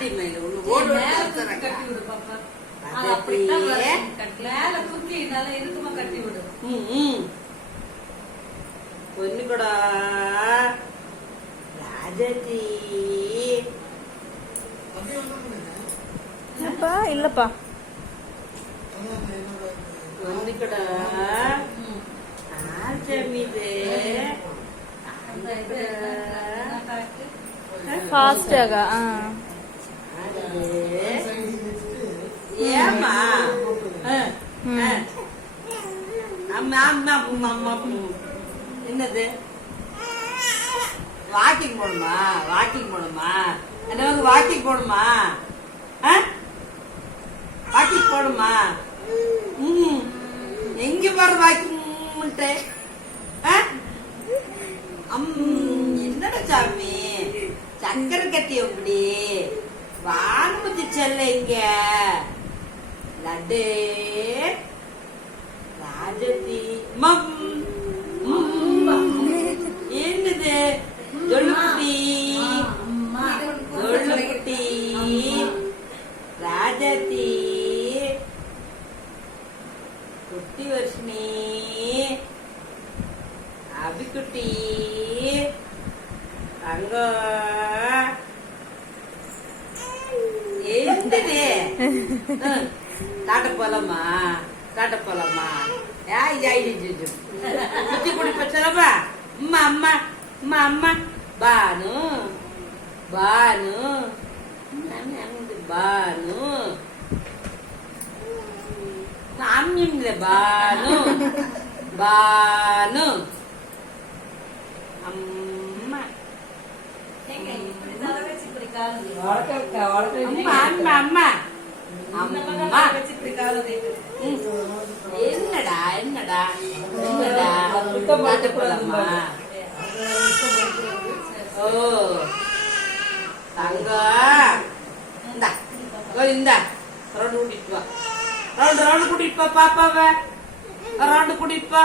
வாடி மயில் ஓடு கட்டி விடு பாப்பா. மேல தூக்கி நல்லா இருக்குமா கட்டி விடு. பொண்ணு கூட ராஜாஜி இல்லப்பா பொண்ணு கூட ஆச்சமிது ஃபாஸ்டாக ஏமா என்னது வாக்கிங் போடுமா என்ன வாக்கிங் போடுமா வாக்கிங் போடுமா எங்க போற வாக்கிங் என்னடா சாமி சக்கரை கட்டி எப்படி வானபதி செல்ல இங்க லட்டு ராஜதி என்னது ஜொல்லுக்குட்டி ஜொல்லுக்குட்டி ராஜதி குட்டி வர்ஷினி அபிக்குட்டி அங்க என்னது காட்ட போலாமா சுத்தி குடி பச்சலமா அம்மா அம்மா அம்மா அம்மா பானு பானு பானு அம்மில பானு பானு அம்மா அம்மா அம்மா அம்மா என்னடா என்னடா என்னடா காட்ட போலாமா ஓ தங்க இந்த ரவுண்டு கூட்டிட்டு வா ரவுண்டு கூட்டிட்டு வா பாப்பாவ ரவுண்டு கூட்டிட்டு வா